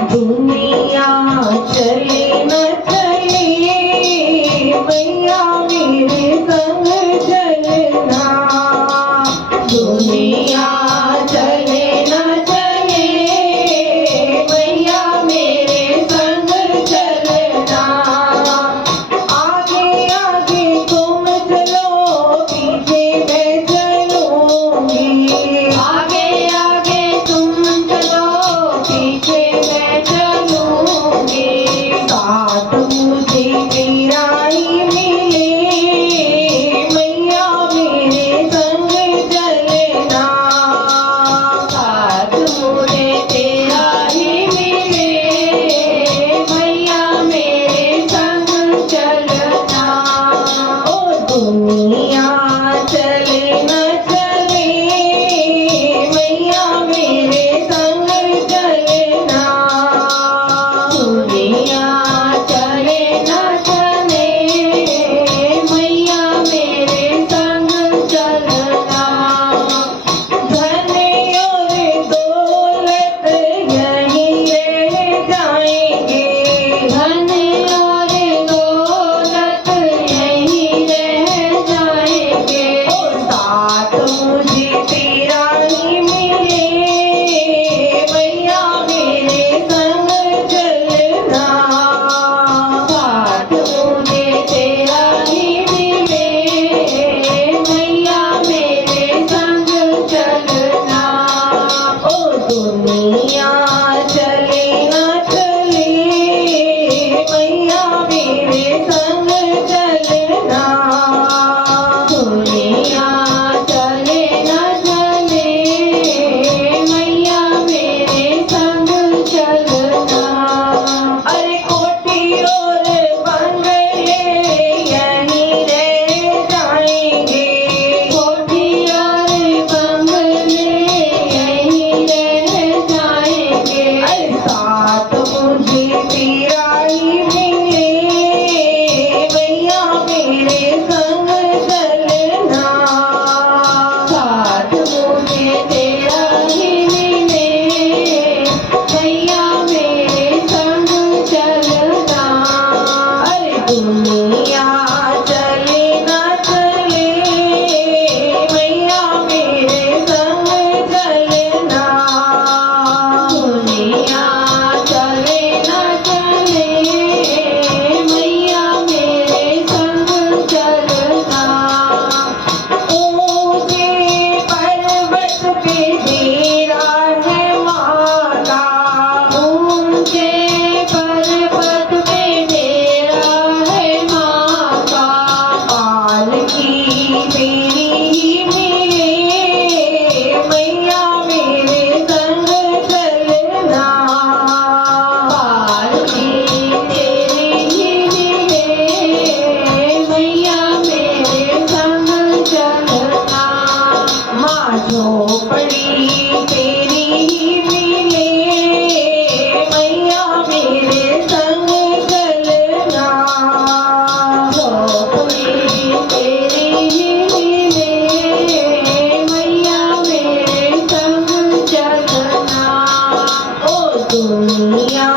दुनिया चले न चले मैया मेरे संग चलना। दुनिया चले न चले मैया मेरे संग चलना। आगे आगे तुम चलो पीछे मैं चलूंगी। आगे आगे तुम चलो पीछे मैं चलूंगी। साथ मुझे तेरा ही मिले मैया मेरे संग चलना। साथ मुझे तेरा ही मिले मैया मेरे संग चलना। ओ दुनिया चले न चले मैया मेरे संग चलना। दुनिया चले न चले मैया मेरे संग चलना। धन और दौलत यहीं रह जाएंगे। धन और दौलत यहीं रह जाएंगे। और साथ मुझे तेरा ही मिले मैया मेरे संग चलना। साथ मुझे तेरा ही मिले मैया मेरे संग चलना। ओ दुनिया चले न चले मैया मेरे संग चलना। दुनिया चले न चले मैया मेरे संग चलना। अरे कोठी और बंगले यहीं रह जाएंगे। कोठी और बंगले यहीं रह जाएंगे। अरे साथ मुझे तेरा ही मिले मैया मेरे संग चलना। साथ मुझे तेरा ही मिले मैया मेरे संग चलना। अरे दुनिया चले न चले मैया मेरे संग चलना। दुनिया चले न चले मैया मेरे संग चलना। ऊंचे पर्वत पे डेरा है माता। ऊंचे पर्वत पे डेरा है माता। पालकी तेरी ही मिले मैया मेरे संग चलना। पालकी तेरी ही मिले मैया मेरे संग चलना। माँ झोपड़ी तेरी ही मिले मैया मेरे संग चलना। झोपड़ी तेरी ही मिले मैया मेरे संग चलना। ओ दुनिया